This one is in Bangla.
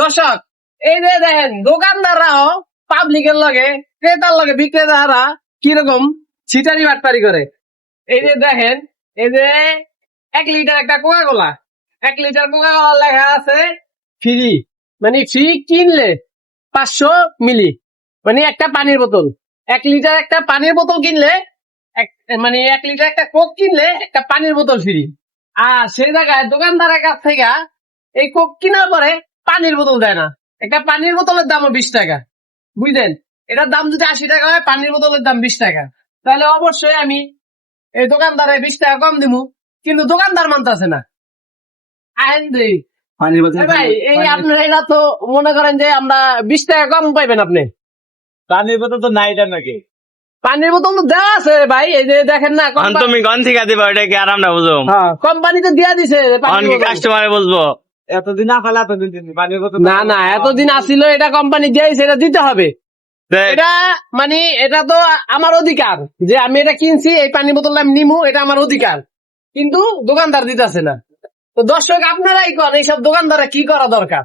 দর্শক এই যে দেখেন দোকানদাররাও পাবলিকের লগে ক্রেতার লগে বিক্রেতারা কিরকম ছিটারি বাটপারি করে। এই যে দেখেন এই যে 1 লিটার একটা Coca Cola, 1 litre Coca Cola লেখা আছে ফ্রি, মানে ফ্রি কিনলে 500 মিলি, মানে একটা পানির বোতল। 1 লিটার একটা পানির বোতল কিনলে মানে 1 লিটার একটা কোক কিনলে একটা পানির বোতল ফ্রি। আর সেই জায়গায় দোকানদারের কাছ থেকে এই কোক কেনার পরে পানির বোতল দেয় না। একটা পানির বোতলের দামও 20 টাকা, বুঝলেন? এটার দাম যদি 80 টাকা হয়, পানির বোতলের দাম 20 টাকা, তাহলে অবশ্যই আমি এই দোকানদারে 20 টাকা কম দিব, কিন্তু দোকানদার মানতেছে না। আইন দেই পানির বোতল ভাই, এই আপনার এটা তো মনে করেন যে আমরা 20 টাকা কম পাইবেন আপনি। পানির বোতল তো নাই এটা নাকি? পানির বোতল তো দেওয়া আছে ভাই, এই যে দেখেন না তুমি গন থেকে দিবা, ওটা কি আর আমরা বুঝো? কোম্পানি তো দিয়া দিছে পানির বোতল। কাস্টমারে বুঝবো এতদিন না ফেলা এতদিন দিন পানির বোতল না না, এতদিন আসিল, এটা কোম্পানি দিয়েছে, এটা দিতে হবে। এটা মানে এটা তো আমার অধিকার যে আমি এটা কিনছি, এই পানি বোতলটা আমি নিমু, এটা আমার অধিকার, কিন্তু দোকানদার দিতেছে না। তো দর্শক আপনারাই কন এইসব দোকানদারা কি করা দরকার।